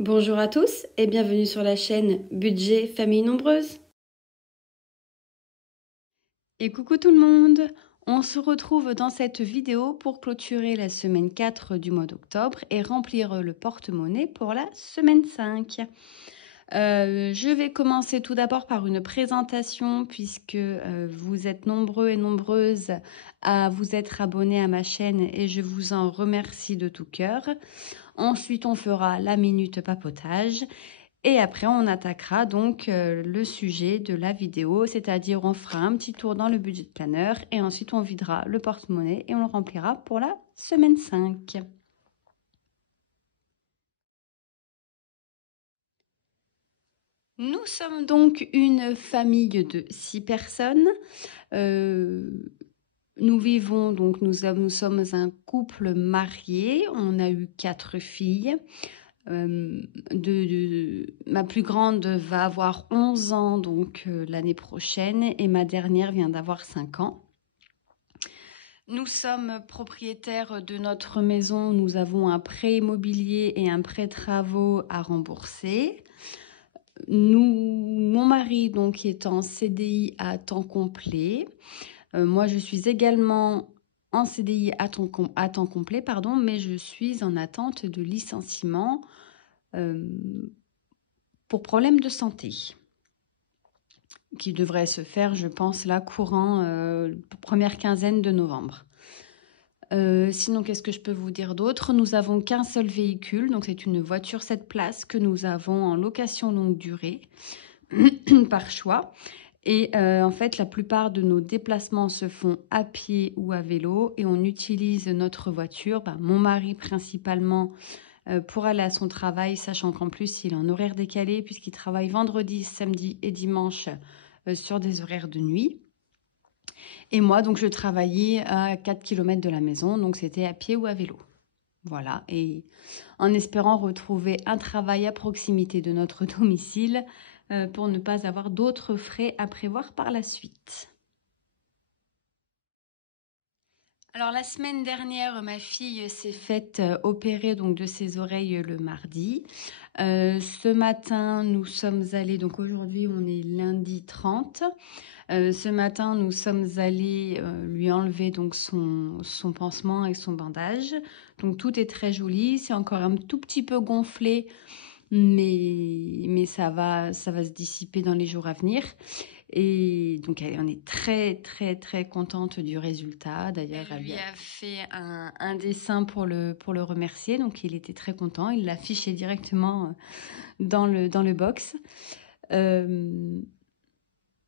Bonjour à tous et bienvenue sur la chaîne Budget Famille Nombreuse. Et coucou tout le monde, on se retrouve dans cette vidéo pour clôturer la semaine 4 du mois d'octobre et remplir le porte-monnaie pour la semaine 5. Je vais commencer tout d'abord par une présentation puisque vous êtes nombreux et nombreuses à vous être abonnés à ma chaîne et je vous en remercie de tout cœur. Ensuite, on fera la minute papotage et après, on attaquera donc le sujet de la vidéo, c'est-à-dire on fera un petit tour dans le budget planner et ensuite on videra le porte-monnaie et on le remplira pour la semaine 5. Nous sommes donc une famille de 6 personnes. Nous vivons, donc nous sommes un couple marié. On a eu 4 filles. Ma plus grande va avoir 11 ans donc l'année prochaine et ma dernière vient d'avoir 5 ans. Nous sommes propriétaires de notre maison. Nous avons un prêt immobilier et un prêt travaux à rembourser. Mon mari donc est en CDI à temps complet. Moi, je suis également en CDI à temps complet, mais je suis en attente de licenciement pour problème de santé, qui devrait se faire, je pense, là, courant première quinzaine de novembre. Sinon, qu'est-ce que je peux vous dire d'autre? Nous avons qu'un seul véhicule, donc c'est une voiture 7 places que nous avons en location longue durée, par choix. Et en fait, la plupart de nos déplacements se font à pied ou à vélo et on utilise notre voiture, mon mari principalement, pour aller à son travail, sachant qu'en plus, il est en horaire décalé puisqu'il travaille vendredi, samedi et dimanche sur des horaires de nuit. Et moi, donc, je travaillais à 4 km de la maison, donc c'était à pied ou à vélo. Voilà, et en espérant retrouver un travail à proximité de notre domicile pour ne pas avoir d'autres frais à prévoir par la suite. Alors la semaine dernière, ma fille s'est faite opérer donc de ses oreilles le mardi. Ce matin, nous sommes allés, donc aujourd'hui on est lundi 30. Ce matin, nous sommes allés lui enlever donc son pansement et son bandage. Donc tout est très joli, c'est encore un tout petit peu gonflé, mais ça va se dissiper dans les jours à venir. Et donc on est très très très contente du résultat. D'ailleurs, elle lui a fait un dessin pour le remercier, donc il était très content. Il l'a affiché directement dans le box.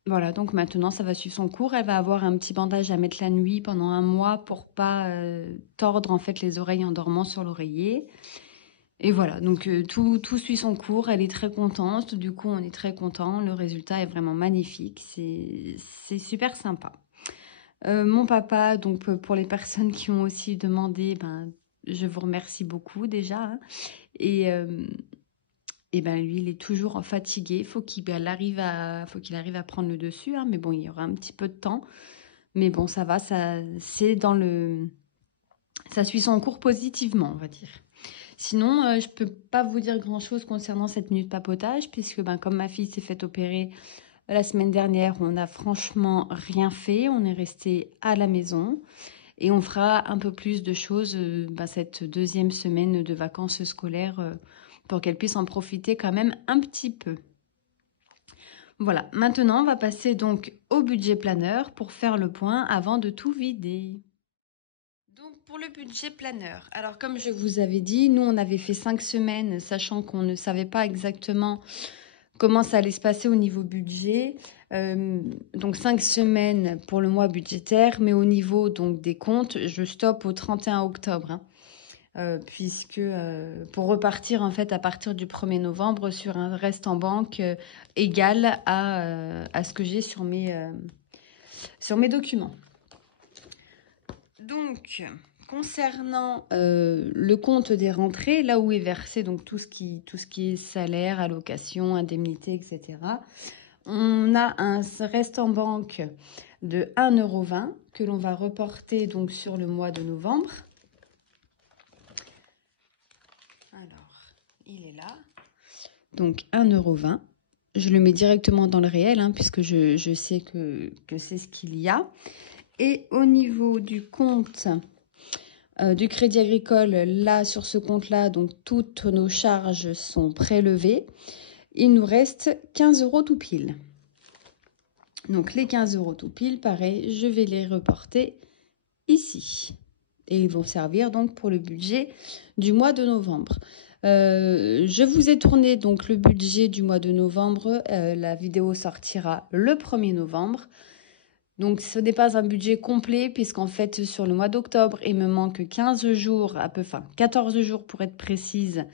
Voilà, donc maintenant ça va suivre son cours. Elle va avoir un petit bandage à mettre la nuit pendant un mois pour pas tordre en fait les oreilles en dormant sur l'oreiller. Et voilà, donc tout suit son cours, elle est très contente, du coup on est très content, le résultat est vraiment magnifique, c'est super sympa. Mon papa, donc pour les personnes qui ont aussi demandé, je vous remercie beaucoup déjà. Hein, et lui, il est toujours fatigué, il faut qu'il arrive à prendre le dessus, hein, mais bon, il y aura un petit peu de temps. Mais bon, ça va, ça suit son cours positivement, on va dire. Sinon, je peux pas vous dire grand-chose concernant cette minute papotage, puisque comme ma fille s'est faite opérer la semaine dernière, on n'a franchement rien fait. On est resté à la maison et on fera un peu plus de choses cette deuxième semaine de vacances scolaires pour qu'elle puisse en profiter quand même un petit peu. Voilà, maintenant on va passer donc au budget planner pour faire le point avant de tout vider. Pour le budget planeur, alors comme je vous avais dit, nous on avait fait 5 semaines, sachant qu'on ne savait pas exactement comment ça allait se passer au niveau budget. Donc 5 semaines pour le mois budgétaire, mais au niveau donc des comptes, je stoppe au 31 octobre. Puisque pour repartir en fait à partir du 1er novembre sur un reste en banque égal à ce que j'ai sur mes documents. Donc, concernant le compte des rentrées, là où est versé donc tout ce qui est salaire, allocation, indemnité, etc., on a un reste en banque de 1,20 € que l'on va reporter donc sur le mois de novembre. Alors, il est là. Donc 1,20 €. Je le mets directement dans le réel, hein, puisque je sais que c'est ce qu'il y a. Et au niveau du compte du Crédit Agricole, là, sur ce compte-là, donc toutes nos charges sont prélevées. Il nous reste 15 € tout pile. Donc les 15 € tout pile, pareil, je vais les reporter ici. Et ils vont servir donc pour le budget du mois de novembre. Je vous ai tourné donc le budget du mois de novembre. La vidéo sortira le 1er novembre. Donc ce n'est pas un budget complet puisqu'en fait sur le mois d'octobre, il me manque 15 jours, 14 jours pour être précise,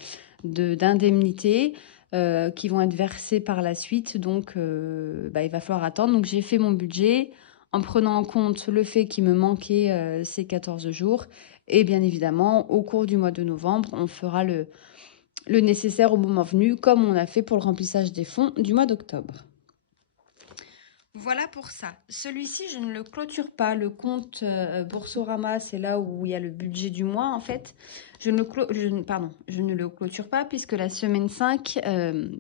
d'indemnités qui vont être versées par la suite. Donc il va falloir attendre. Donc j'ai fait mon budget en prenant en compte le fait qu'il me manquait ces 14 jours. Et bien évidemment, au cours du mois de novembre, on fera le nécessaire au moment venu, comme on a fait pour le remplissage des fonds du mois d'octobre. Voilà pour ça. Celui-ci, je ne le clôture pas. Le compte Boursorama, c'est là où il y a le budget du mois, en fait. Je ne le clôture pas puisque la semaine 5,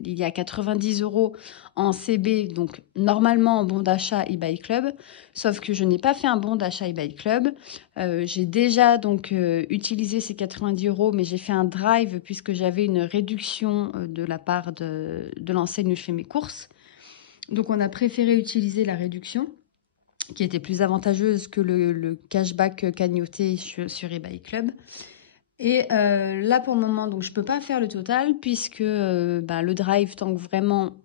il y a 90 € en CB, donc normalement en bon d'achat eBay Club. Sauf que je n'ai pas fait un bon d'achat eBay Club. J'ai déjà donc utilisé ces 90 €, mais j'ai fait un drive puisque j'avais une réduction de la part de l'enseigne où je fais mes courses. Donc, on a préféré utiliser la réduction qui était plus avantageuse que le cashback cagnoté sur eBay Club. Et là, pour le moment, donc, je ne peux pas faire le total puisque le drive, tant que vraiment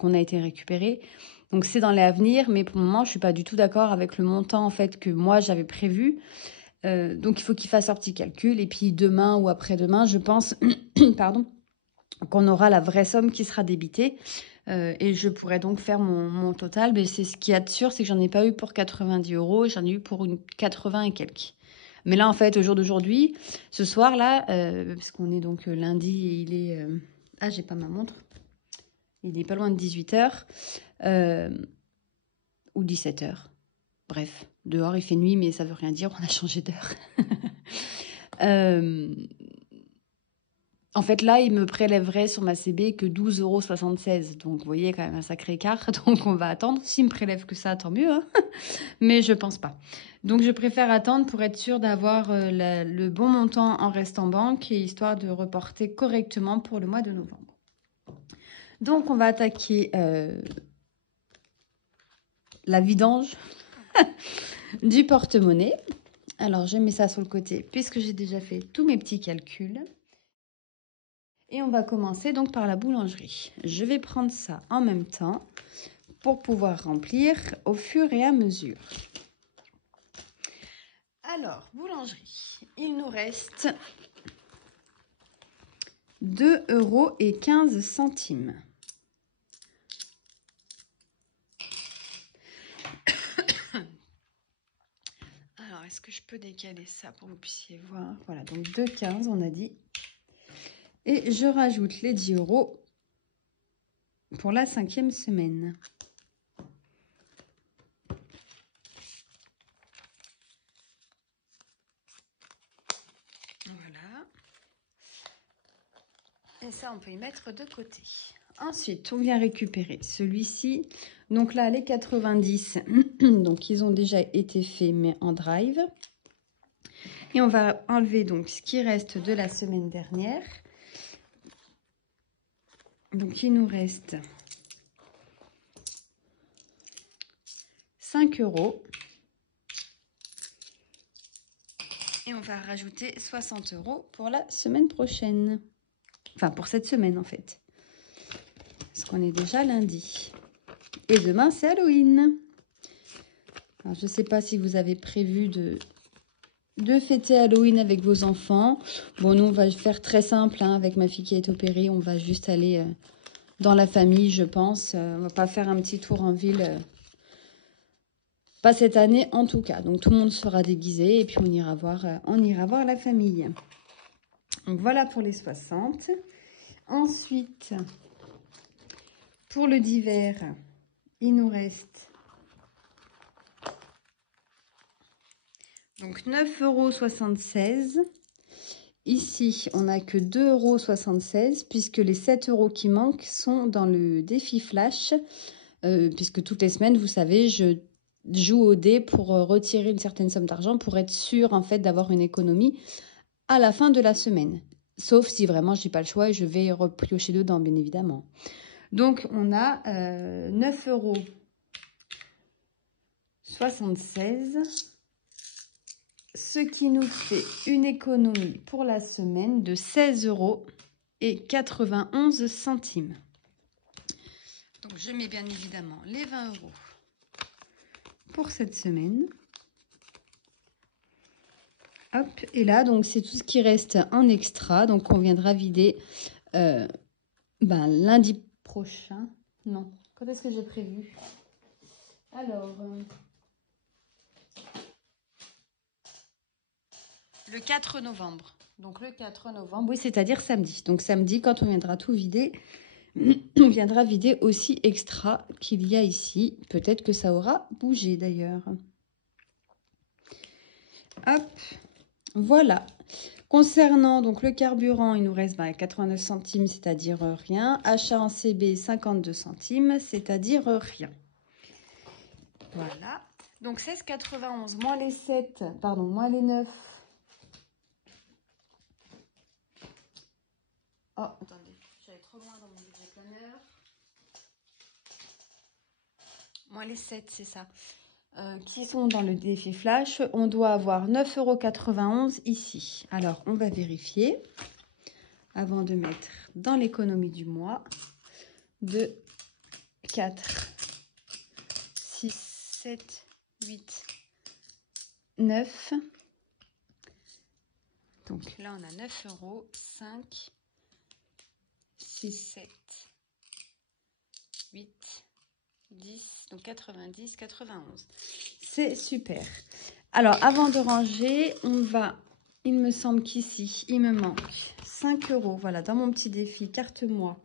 on a été récupéré, donc c'est dans les à venir. Mais pour le moment, je ne suis pas du tout d'accord avec le montant en fait, que moi, j'avais prévu. Donc, il faut qu'il fasse un petit calcul. Et puis, demain ou après-demain, je pense qu'on aura la vraie somme qui sera débitée. Et je pourrais donc faire mon total. Mais c'est ce qu'il y a de sûr, c'est que j'en ai pas eu pour 90 €, j'en ai eu pour une 80 et quelques. Mais là, en fait, au jour d'aujourd'hui, ce soir-là, parce qu'on est donc lundi et il est... Ah, j'ai pas ma montre. Il est pas loin de 18 h ou 17 h. Bref, dehors, il fait nuit, mais ça veut rien dire, on a changé d'heure. En fait, là, il me prélèverait sur ma CB que 12,76 €. Donc, vous voyez, quand même un sacré écart. Donc, on va attendre. S'il me prélève que ça, tant mieux. Hein. Mais je pense pas. Donc, je préfère attendre pour être sûre d'avoir le bon montant en reste en banque et histoire de reporter correctement pour le mois de novembre. Donc, on va attaquer la vidange du porte-monnaie. Alors, je mets ça sur le côté puisque j'ai déjà fait tous mes petits calculs. Et on va commencer donc par la boulangerie. Je vais prendre ça en même temps pour pouvoir remplir au fur et à mesure. Alors, boulangerie, il nous reste 2,15 €. Alors, est-ce que je peux décaler ça pour que vous puissiez voir? Voilà, donc 2,15 on a dit. Et je rajoute les 10 € pour la 5e semaine. Voilà. Et ça, on peut y mettre de côté. Ensuite, on vient récupérer celui-ci. Donc là, les 90, donc ils ont déjà été faits, mais en drive. Et on va enlever donc ce qui reste de la semaine dernière. Donc, il nous reste 5 €. Et on va rajouter 60 € pour la semaine prochaine. Enfin, pour cette semaine, en fait. Parce qu'on est déjà lundi. Et demain, c'est Halloween. Alors, je ne sais pas si vous avez prévu de fêter Halloween avec vos enfants. Bon, nous, on va faire très simple hein, avec ma fille qui est opérée. On va juste aller dans la famille, je pense. On va pas faire un petit tour en ville. Pas cette année, en tout cas. Donc, tout le monde sera déguisé et puis on ira voir la famille. Donc, voilà pour les 60. Ensuite, pour le d'hiver, il nous reste donc 9,76 €. Ici, on n'a que 2,76 € puisque les 7 € qui manquent sont dans le défi flash. Puisque toutes les semaines, vous savez, je joue au dé pour retirer une certaine somme d'argent pour être sûre en fait d'avoir une économie à la fin de la semaine. Sauf si vraiment je n'ai pas le choix et je vais repiocher dedans, bien évidemment. Donc, on a 9,76 €, ce qui nous fait une économie pour la semaine de 16,91 €. Donc, je mets bien évidemment les 20 € pour cette semaine. Hop, et là, donc, c'est tout ce qui reste en extra. Donc, on viendra vider lundi prochain. Non, quand est-ce que j'ai prévu? Alors, le 4 novembre. Donc, le 4 novembre, oui, c'est-à-dire samedi. Donc, samedi, quand on viendra tout vider, on viendra vider aussi extra qu'il y a ici. Peut-être que ça aura bougé d'ailleurs. Hop, voilà. Concernant donc le carburant, il nous reste 89 centimes, c'est-à-dire rien. Achat en CB, 52 centimes, c'est-à-dire rien. Voilà. Donc 16,91 moins les 7, pardon, moins les 9. Oh, attendez, j'allais trop loin dans mon budget planeur. Moins les 7, c'est ça. Qui sont dans le défi flash, on doit avoir 9,91 € ici. Alors, on va vérifier avant de mettre dans l'économie du mois. 2, 4, 6, 7, 8, 9. Donc là, on a 9 €, 5, 6, 7, 8, 10, donc 90, 91. C'est super. Alors, avant de ranger, il me semble qu'ici, il me manque 5 €. Voilà, dans mon petit défi carte moi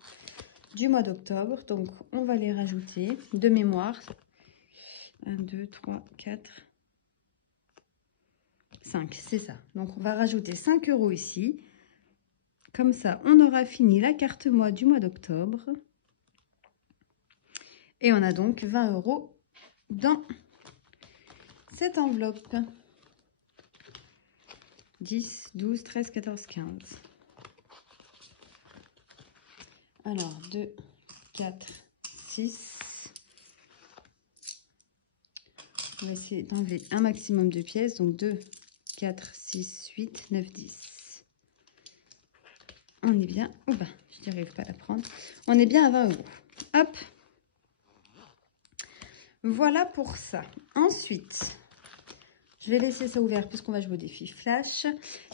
du mois d'octobre. Donc, on va les rajouter de mémoire. 1, 2, 3, 4, 5, c'est ça. Donc, on va rajouter 5 € ici. Comme ça, on aura fini la carte moi du mois d'octobre. Et on a donc 20 € dans cette enveloppe. 10, 12, 13, 14, 15. Alors, 2, 4, 6. On va essayer d'enlever un maximum de pièces. Donc, 2, 4, 6, 8, 9, 10. On est bien. Oh ben, je n'y arrive pas à la prendre. On est bien à 20 €. Hop. Voilà pour ça. Ensuite, je vais laisser ça ouvert puisqu'on va jouer au défi flash.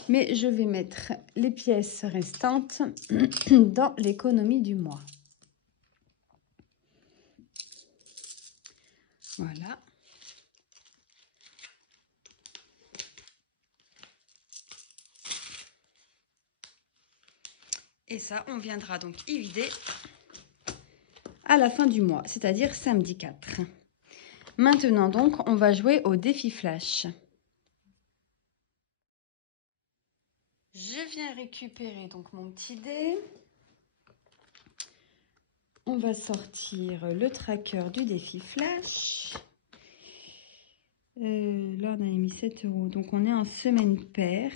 Mais je vais mettre les pièces restantes dans l'économie du mois. Voilà. Et ça, on viendra donc y vider à la fin du mois, c'est-à-dire samedi 4. Maintenant donc, on va jouer au défi flash. Je viens récupérer donc mon petit dé. On va sortir le tracker du défi flash. Là, on a mis 7 €. Donc, on est en semaine paire.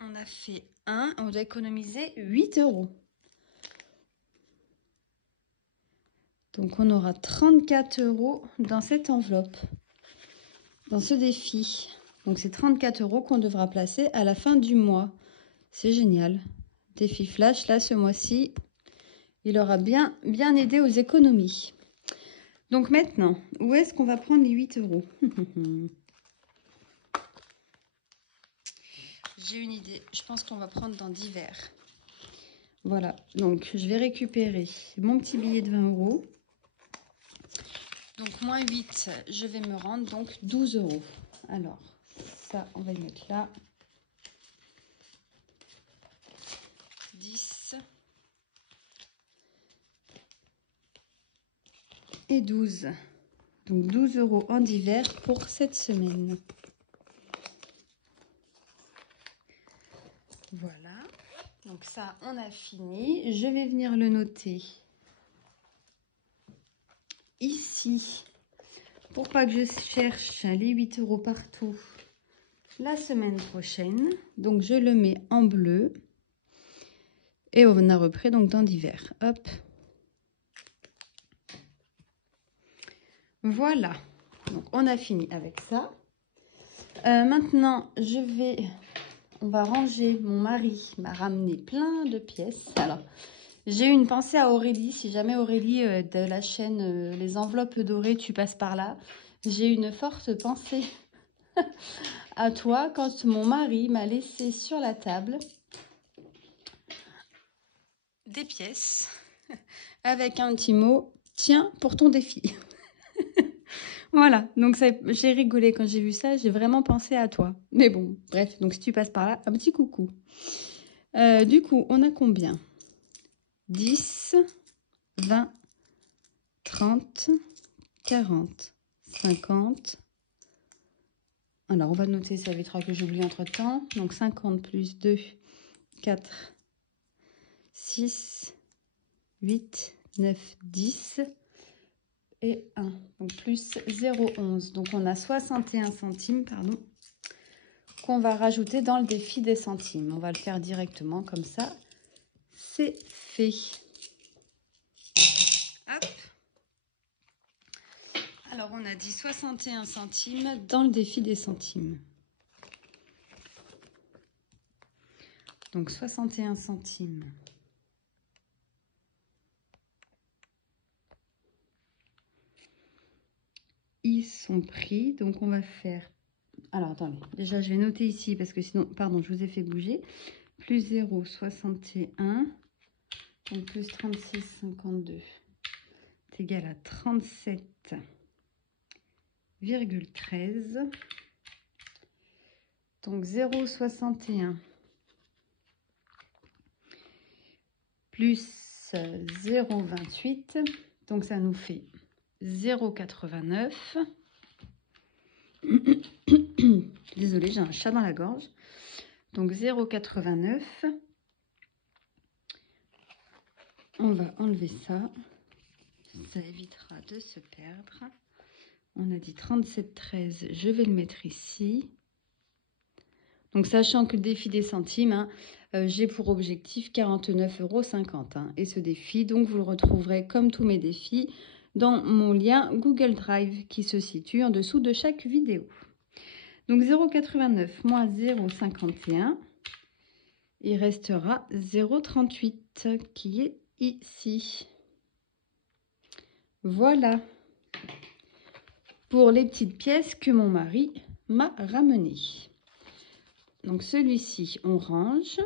On a fait 1. On doit économiser 8 €. Donc, on aura 34 € dans cette enveloppe, dans ce défi. Donc, c'est 34 € qu'on devra placer à la fin du mois. C'est génial. Défi flash, là, ce mois-ci, il aura bien aidé aux économies. Donc, maintenant, où est-ce qu'on va prendre les 8 €? J'ai une idée. Je pense qu'on va prendre dans divers. Voilà. Donc, je vais récupérer mon petit billet de 20 €. Donc, moins 8, je vais me rendre donc 12 €. Alors, ça, on va le mettre là. 10 et 12. Donc, 12 € en divers pour cette semaine. ça, on a fini. Je vais venir le noter ici pour pas que je cherche les 8 € partout la semaine prochaine. Donc, je le mets en bleu. Et on a repris donc dans divers. Hop. Voilà. Donc, on a fini avec ça. Maintenant, on va ranger. Mon mari m'a ramené plein de pièces. Alors, j'ai eu une pensée à Aurélie. Si jamais Aurélie de la chaîne Les Enveloppes Dorées, tu passes par là. J'ai eu une forte pensée à toi quand mon mari m'a laissé sur la table des pièces avec un petit mot, tiens, pour ton défi. Voilà, donc j'ai rigolé quand j'ai vu ça, j'ai vraiment pensé à toi. Mais bon, bref, donc si tu passes par là, un petit coucou. Du coup, on a combien? 10, 20, 30, 40, 50. Alors, on va noter, ça évitera que j'oublie entre-temps. Donc, 50 plus 2, 4, 6, 8, 9, 10 et 1. Donc, plus 0,11. Donc, on a 61 centimes, pardon, qu'on va rajouter dans le défi des centimes. On va le faire directement comme ça. C'est fait. Hop. Alors, on a dit 61 centimes dans le défi des centimes. Donc, 61 centimes. Ils sont pris. Donc, on va faire... Alors, attendez. Déjà, je vais noter ici parce que sinon... Pardon, je vous ai fait bouger. Plus 0,61. Donc, plus 36,52. C'est égal à 37,13. Donc 0,61 plus 0,28. Donc ça nous fait 0,89. Désolée, j'ai un chat dans la gorge. Donc 0,89. On va enlever ça. Ça évitera de se perdre. On a dit 37,13. Je vais le mettre ici. Donc, sachant que le défi des centimes, hein, j'ai pour objectif 49,50 €. Hein, et ce défi, donc, vous le retrouverez comme tous mes défis dans mon lien Google Drive qui se situe en dessous de chaque vidéo. Donc, 0,89 moins 0,51, il restera 0,38 qui est ici. Voilà pour les petites pièces que mon mari m'a ramenées. Donc celui-ci, on range.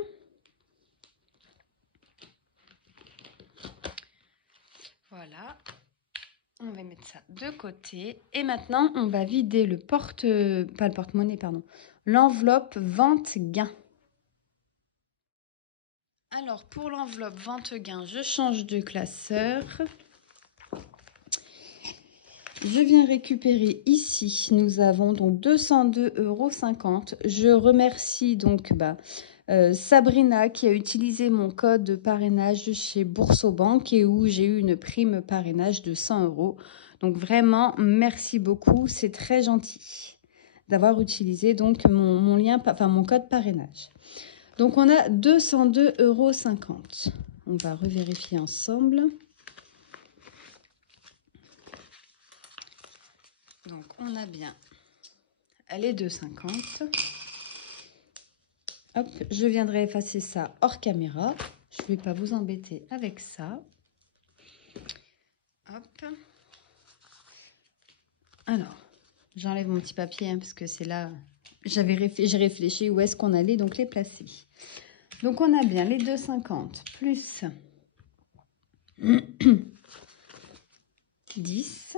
Voilà. On va mettre ça de côté. Et maintenant, on va vider le pas le porte-monnaie, pardon. L'enveloppe vente-gain. Alors, pour l'enveloppe vente-gain, je change de classeur. Je viens récupérer ici, nous avons donc 202,50 €. Je remercie donc Sabrina qui a utilisé mon code de parrainage chez Boursobank et où j'ai eu une prime parrainage de 100 €. Donc vraiment, merci beaucoup, c'est très gentil d'avoir utilisé donc mon code parrainage. Donc on a 202,50 €. On va revérifier ensemble. Donc, on a bien les 2,50. Hop, je viendrai effacer ça hors caméra. Je ne vais pas vous embêter avec ça. Hop. Alors, j'enlève mon petit papier hein, parce que c'est là... J'ai réfléchi où est-ce qu'on allait donc les placer. Donc, on a bien les 2,50 plus 10...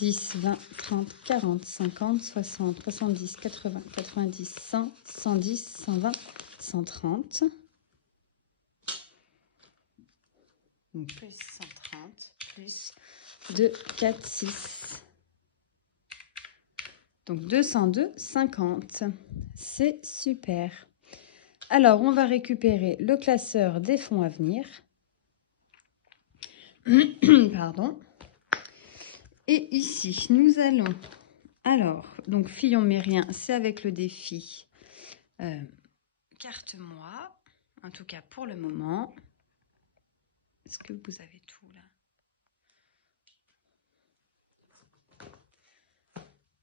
10, 20, 30, 40, 50, 60, 70, 80, 90, 100, 110, 120, 130. Donc plus 130, plus 2, 4, 6. Donc 202,50. C'est super. Alors, on va récupérer le classeur des fonds à venir. Pardon. Et ici, nous allons... Alors, donc, filles, on met rien. C'est avec le défi carte-moi. En tout cas, pour le moment. Est-ce que vous avez tout là?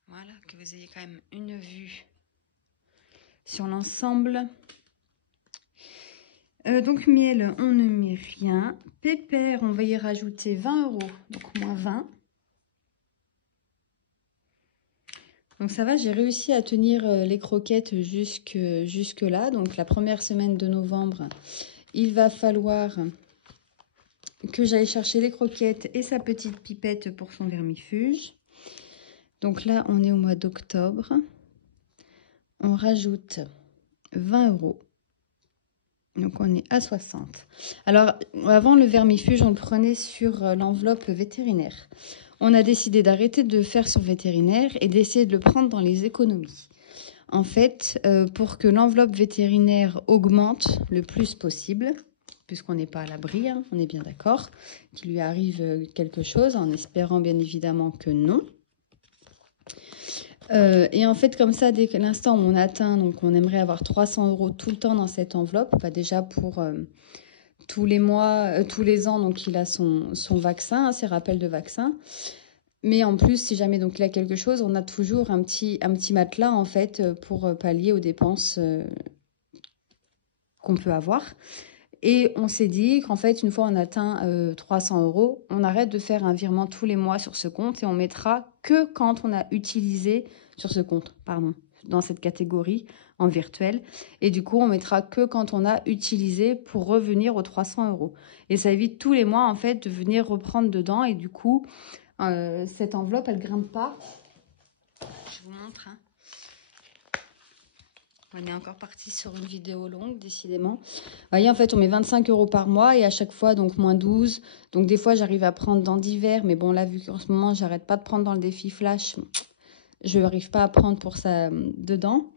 Voilà, que vous ayez quand même une vue sur l'ensemble. Donc miel, on ne met rien. Pépère, on va y rajouter 20 €, donc moins 20. Donc ça va, j'ai réussi à tenir les croquettes jusque là. Donc la première semaine de novembre, il va falloir que j'aille chercher les croquettes et sa petite pipette pour son vermifuge. Donc là, on est au mois d'octobre. On rajoute 20 €. Donc, on est à 60. Alors, avant, le vermifuge, on le prenait sur l'enveloppe vétérinaire. On a décidé d'arrêter de faire sur vétérinaire et d'essayer de le prendre dans les économies. En fait, pour que l'enveloppe vétérinaire augmente le plus possible, puisqu'on n'est pas à l'abri, hein, on est bien d'accord, qu'il lui arrive quelque chose, en espérant bien évidemment que non. Et en fait, comme ça, dès que l'instant où on atteint, donc on aimerait avoir 300 € tout le temps dans cette enveloppe, bah déjà pour tous les mois, tous les ans, donc il a son vaccin, hein, ses rappels de vaccin. Mais en plus, si jamais donc il a quelque chose, on a toujours un petit matelas en fait pour pallier aux dépenses qu'on peut avoir. Et on s'est dit qu'en fait, une fois on atteint 300 €, on arrête de faire un virement tous les mois sur ce compte et on mettra que quand on a utilisé sur ce compte, pardon, dans cette catégorie en virtuel. Et du coup, on mettra que quand on a utilisé pour revenir aux 300 €. Et ça évite tous les mois en fait de venir reprendre dedans. Et du coup, cette enveloppe, elle grimpe pas. Je vous montre, hein. On est encore parti sur une vidéo longue, décidément. Vous voyez, en fait, on met 25 € par mois et à chaque fois, donc, moins 12. Donc, des fois, j'arrive à prendre dans divers. Mais bon, là, vu qu'en ce moment, j'arrête pas de prendre dans le défi flash, je n'arrive pas à prendre pour ça dedans.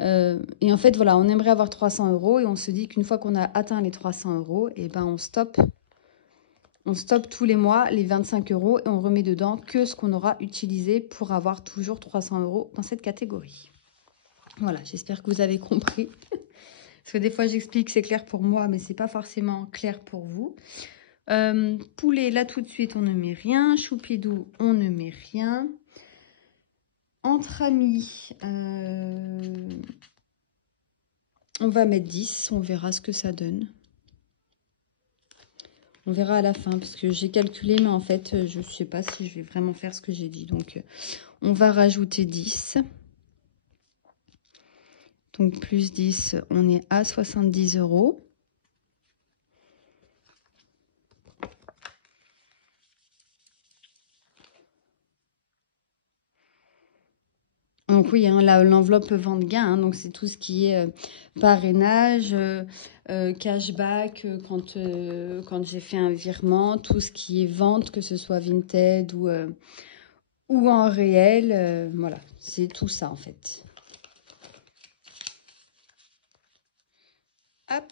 Et en fait, voilà, on aimerait avoir 300 € et on se dit qu'une fois qu'on a atteint les 300 €, et ben, on stoppe. On stoppe tous les mois les 25 € et on remet dedans que ce qu'on aura utilisé pour avoir toujours 300 € dans cette catégorie. Voilà, j'espère que vous avez compris. Parce que des fois, j'explique, c'est clair pour moi, mais c'est pas forcément clair pour vous. Poulet, là, tout de suite, on ne met rien. Choupidou, on ne met rien. Entre amis, on va mettre 10. On verra ce que ça donne. On verra à la fin, parce que j'ai calculé, mais en fait, je ne sais pas si je vais vraiment faire ce que j'ai dit. Donc, on va rajouter 10. Donc, plus 10, on est à 70 €. Donc oui, hein, l'enveloppe vente gain, hein, donc c'est tout ce qui est parrainage, cashback, quand j'ai fait un virement, tout ce qui est vente, que ce soit Vinted ou en réel, voilà, c'est tout ça en fait. Hop.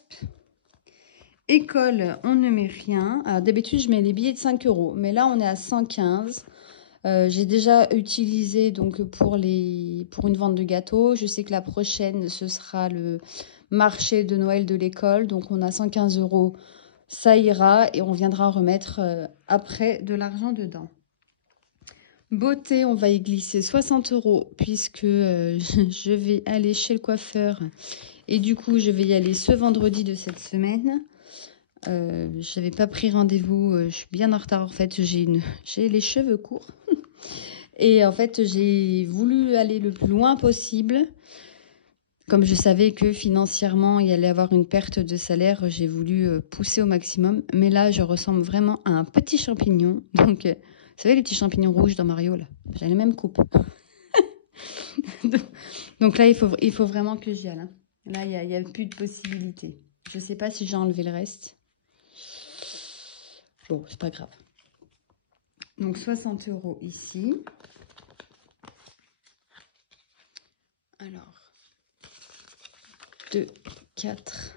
École, on ne met rien. Alors d'habitude, je mets les billets de 5 €, mais là, on est à 115. J'ai déjà utilisé donc pour une vente de gâteaux. Je sais que la prochaine, ce sera le marché de Noël de l'école. Donc, on a 115 €. Ça ira et on viendra remettre après de l'argent dedans. Beauté, on va y glisser 60 € puisque je vais aller chez le coiffeur. Et du coup, je vais y aller ce vendredi de cette semaine. Je n'avais pas pris rendez-vous. Je suis bien en retard en fait. J'ai les cheveux courts. Et en fait, j'ai voulu aller le plus loin possible. Comme je savais que financièrement, il y allait avoir une perte de salaire, j'ai voulu pousser au maximum. Mais là, je ressemble vraiment à un petit champignon. Donc, vous savez, les petits champignons rouges dans Mario, là, j'ai la même coupe. Donc là, il faut vraiment que j'y aille. Hein. Là, il n'y a plus de possibilités. Je ne sais pas si j'ai enlevé le reste. Bon, c'est pas grave. Donc, 60 € ici. Alors, 2, 4,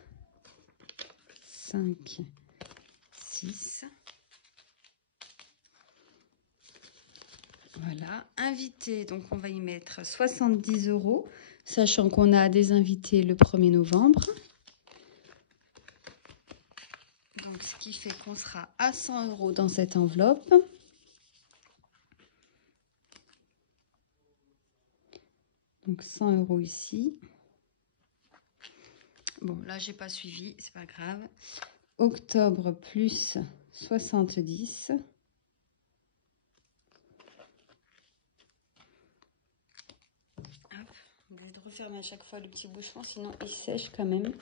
5, 6. Voilà, invité, donc on va y mettre 70 €, sachant qu'on a des invités le 1er novembre. Donc ce qui fait qu'on sera à 100 € dans cette enveloppe. Donc 100 € ici. Bon, là j'ai pas suivi, c'est pas grave. Octobre plus 70. Obligé de refermer à chaque fois le petit bouchon, sinon il sèche quand même.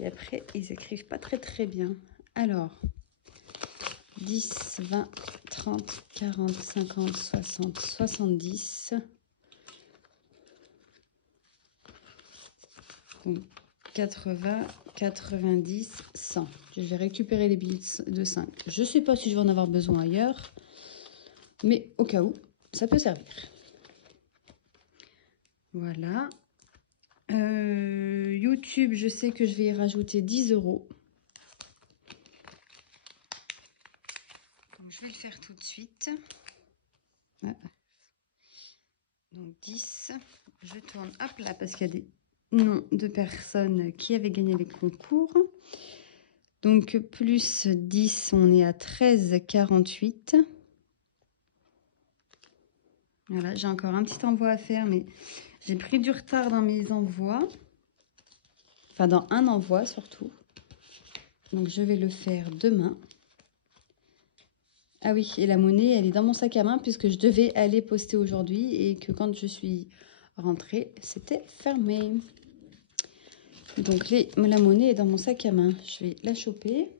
Et après, ils écrivent pas très bien. Alors, 10, 20, 30, 40, 50, 60, 70. Donc, 80, 90, 100. Je vais récupérer les billets de 5. Je ne sais pas si je vais en avoir besoin ailleurs, mais au cas où, ça peut servir. Voilà. YouTube, je sais que je vais y rajouter 10 €. Donc, je vais le faire tout de suite. Voilà. Donc 10. Je tourne hop là parce qu'il y a des noms de personnes qui avaient gagné les concours. Donc plus 10, on est à 13,48. Voilà, j'ai encore un petit envoi à faire, mais j'ai pris du retard dans mes envois. Enfin, dans un envoi surtout. Donc, je vais le faire demain. Ah oui, et la monnaie, elle est dans mon sac à main puisque je devais aller poster aujourd'hui et que quand je suis rentrée, c'était fermé. Donc, la monnaie est dans mon sac à main. Je vais la choper.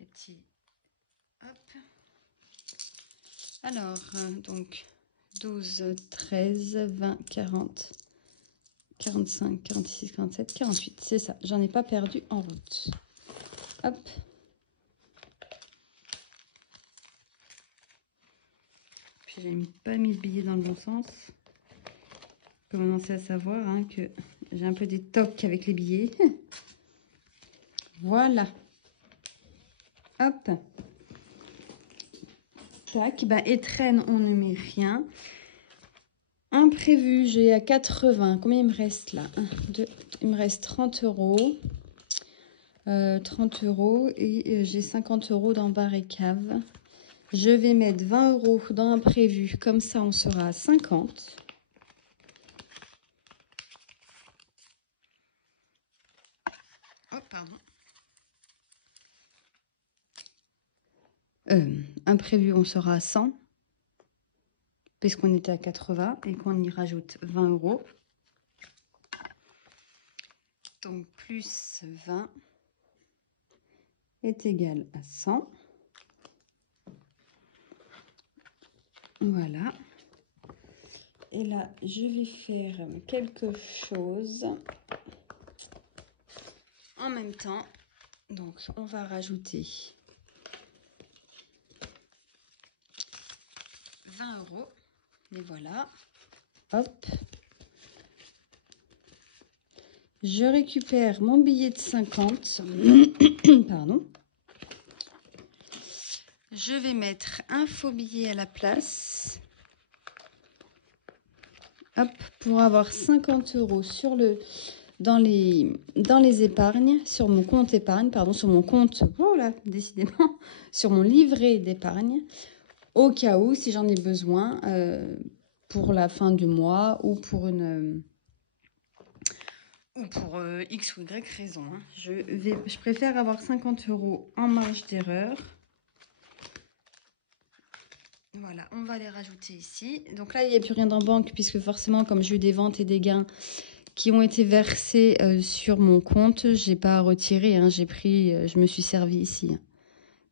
Les petits... Hop. Alors, donc, 12, 13, 20, 40, 45, 46, 47, 48. C'est ça, j'en ai pas perdu en route. Hop. Puis j'ai pas mis le billet dans le bon sens. Commencez à savoir hein, que j'ai un peu des tocs avec les billets. Voilà. Hop. Tac, bah, étrenne, on ne met rien. Imprévu, j'ai à 80. Combien il me reste là? 1, 2, il me reste 30 €. 30 € et j'ai 50 € dans bar et cave. Je vais mettre 20 € dans imprévu, comme ça on sera à 50. Oh, pardon. Imprévu, on sera à 100. Puisqu'on était à 80 et qu'on y rajoute 20 €. Donc, plus 20 est égal à 100. Voilà. Et là, je vais faire quelque chose en même temps. Donc, on va rajouter 20 €. Et voilà. Hop. Je récupère mon billet de 50. Pardon. Je vais mettre un faux billet à la place. Hop, pour avoir 50 € sur dans les épargnes, sur mon compte épargne, pardon, sur mon compte, voilà, décidément, sur mon livret d'épargne, au cas où, si j'en ai besoin, pour la fin du mois ou pour X ou Y raison. Hein. Je préfère avoir 50 € en marge d'erreur. Voilà, on va les rajouter ici. Donc là, il n'y a plus rien en banque puisque forcément, comme j'ai eu des ventes et des gains qui ont été versés sur mon compte, j'ai pas à retirer. Hein, je me suis servi ici. Hein.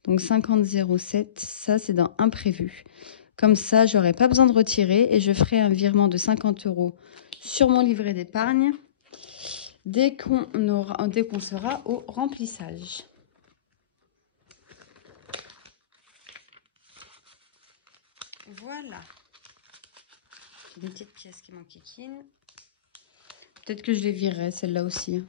Donc 50,07, ça c'est dans imprévu. Comme ça, j'aurai pas besoin de retirer et je ferai un virement de 50 € sur mon livret d'épargne dès qu'on sera au remplissage. Voilà. Une petite pièce qui m'enquiquine. Peut-être que je les virerai, celle-là aussi.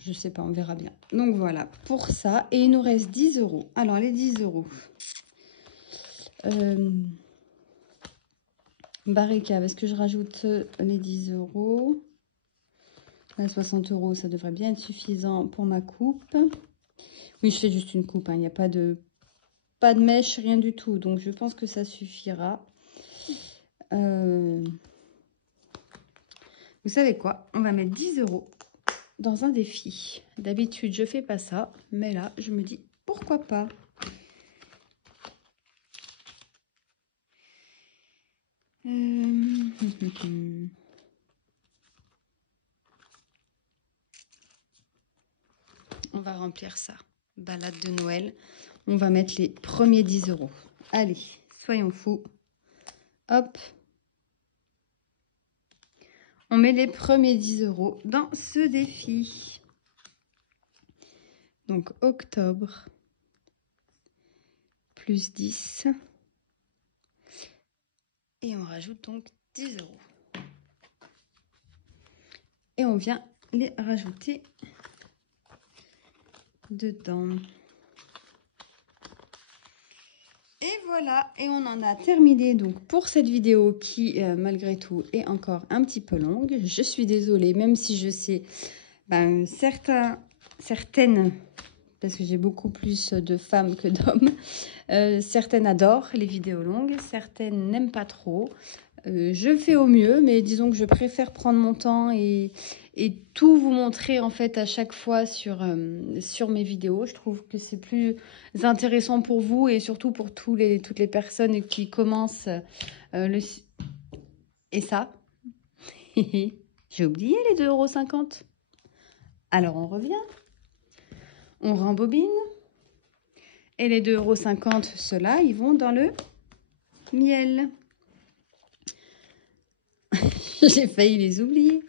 Je sais pas, on verra bien. Donc voilà, pour ça. Et il nous reste 10 €. Alors, les 10 €. Barricade, est-ce que je rajoute les 10 €? Là, 60 €, ça devrait bien être suffisant pour ma coupe. Oui, je fais juste une coupe, hein. Il n'y a pas de mèche, rien du tout. Donc, je pense que ça suffira. Vous savez quoi? On va mettre 10 € dans un défi. D'habitude, je fais pas ça. Mais là, je me dis, pourquoi pas? On va remplir ça. Balade de Noël. On va mettre les premiers 10 €. Allez, soyons fous. Hop. On met les premiers 10 € dans ce défi. Donc, octobre. Plus 10. Et on rajoute donc 10 €. Et on vient les rajouter dedans. Et voilà, et on en a terminé donc pour cette vidéo qui, malgré tout, est encore un petit peu longue. Je suis désolée, même si je sais, certaines, parce que j'ai beaucoup plus de femmes que d'hommes, certaines adorent les vidéos longues, certaines n'aiment pas trop. Je fais au mieux, mais disons que je préfère prendre mon temps et tout vous montrer en fait à chaque fois sur mes vidéos. Je trouve que c'est plus intéressant pour vous et surtout pour toutes les personnes qui commencent Et ça, j'ai oublié les 2,50 €. Alors on revient, on rembobine et les 2,50 €, ceux-là, ils vont dans le miel. J'ai failli les oublier.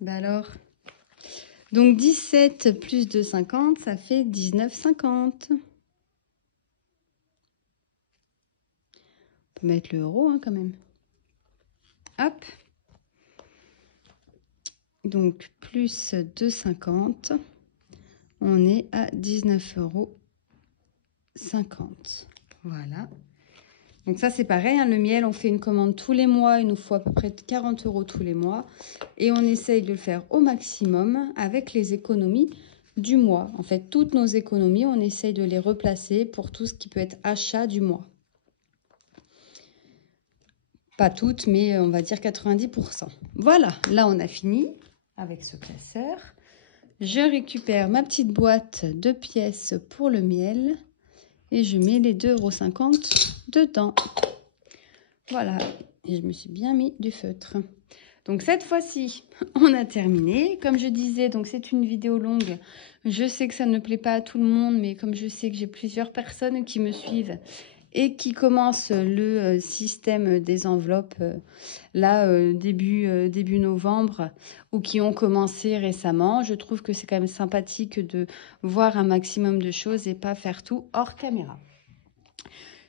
Ben alors. Donc 17 plus 2,50, ça fait 19,50. On peut mettre le euro hein, quand même. Hop. Donc plus 2,50. On est à 19,50 €. Voilà. Donc ça, c'est pareil, hein, le miel, on fait une commande tous les mois. Il nous faut à peu près 40 € tous les mois. Et on essaye de le faire au maximum avec les économies du mois. En fait, toutes nos économies, on essaye de les replacer pour tout ce qui peut être achat du mois. Pas toutes, mais on va dire 90%. Voilà, là, on a fini avec ce classeur. Je récupère ma petite boîte de pièces pour le miel. Et je mets les 2,50 € dedans. Voilà. Et je me suis bien mis du feutre. Donc cette fois-ci, on a terminé. Comme je disais, donc c'est une vidéo longue. Je sais que ça ne plaît pas à tout le monde, mais comme je sais que j'ai plusieurs personnes qui me suivent et qui commencent le système des enveloppes début novembre ou qui ont commencé récemment, je trouve que c'est quand même sympathique de voir un maximum de choses et pas faire tout hors caméra.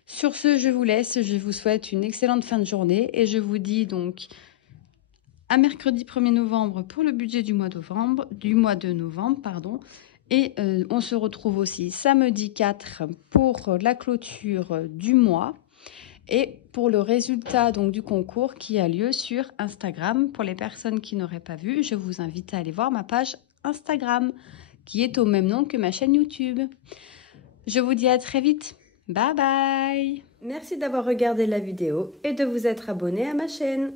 Sur ce, je vous laisse, je vous souhaite une excellente fin de journée et je vous dis donc à mercredi 1er novembre pour le budget du mois de novembre, pardon. Et on se retrouve aussi samedi 4 pour la clôture du mois et pour le résultat donc du concours qui a lieu sur Instagram. Pour les personnes qui n'auraient pas vu, je vous invite à aller voir ma page Instagram qui est au même nom que ma chaîne YouTube. Je vous dis à très vite. Bye bye! Merci d'avoir regardé la vidéo et de vous être abonné à ma chaîne.